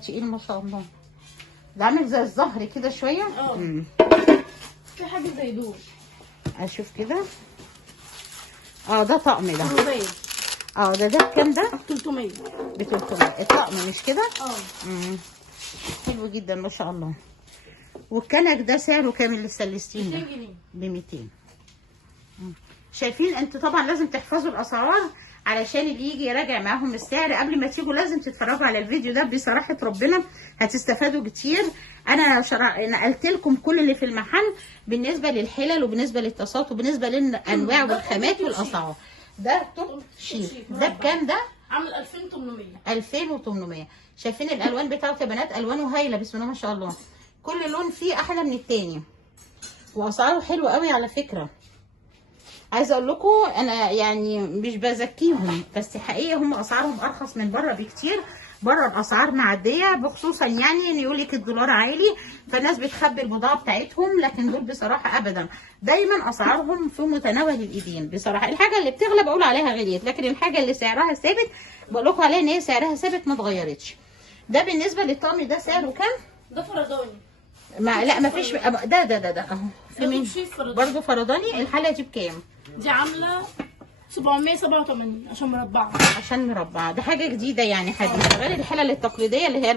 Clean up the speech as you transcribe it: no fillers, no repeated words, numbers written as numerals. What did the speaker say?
تقيل ما شاء الله. ده عامل زي الزهر كده شويه. في حاجه زي دول. اشوف كده. ده طقم ده. ده بكام ده؟ 300. ب 300 الطقم مش كده؟ حلو جدا ما شاء الله. والكنك ده سعره كام اللي سلستين ده؟ 200 جنيه. ب 200. شايفين انتوا طبعا لازم تحفظوا الاسعار علشان اللي يجي يراجع معاهم السعر قبل ما تيجوا. لازم تتفرجوا على الفيديو ده بصراحه ربنا هتستفادوا كتير. انا نقلت لكم كل اللي في المحل بالنسبه للحلل وبالنسبه للطاسات وبالنسبه للانواع والخامات والاسعار. ده توب شيف ده بكام ده؟ عامل 2800. 2800. شايفين الالوان بتاعته يا بنات؟ الوانه هايله بسم الله ما شاء الله. كل لون فيه احلى من التاني واسعاره حلوه قوي على فكره. عايزه اقول لكم انا يعني مش بزكيهم بس حقيقه هم اسعارهم ارخص من بره بكتير. بره الاسعار معديه بخصوصا يعني ان يقول لك الدولار عالي فالناس بتخبي البضاعه بتاعتهم، لكن دول بصراحه ابدا دايما اسعارهم في متناول الايدين. بصراحه الحاجه اللي بتغلى بقول عليها غليت، لكن الحاجه اللي سعرها ثابت بقول لكم عليها ان هي سعرها ثابت ما اتغيرتش. ده بالنسبه للطقم ده سعره كام؟ ده فرداني. لا ما فيش ده اهو في مين برضه فرداني. الحله دي بكام؟ دي عامله 787 عشان مربعه. عشان مربعه. ده حاجه جديده يعني حديثه غير الحلل التقليديه اللي هي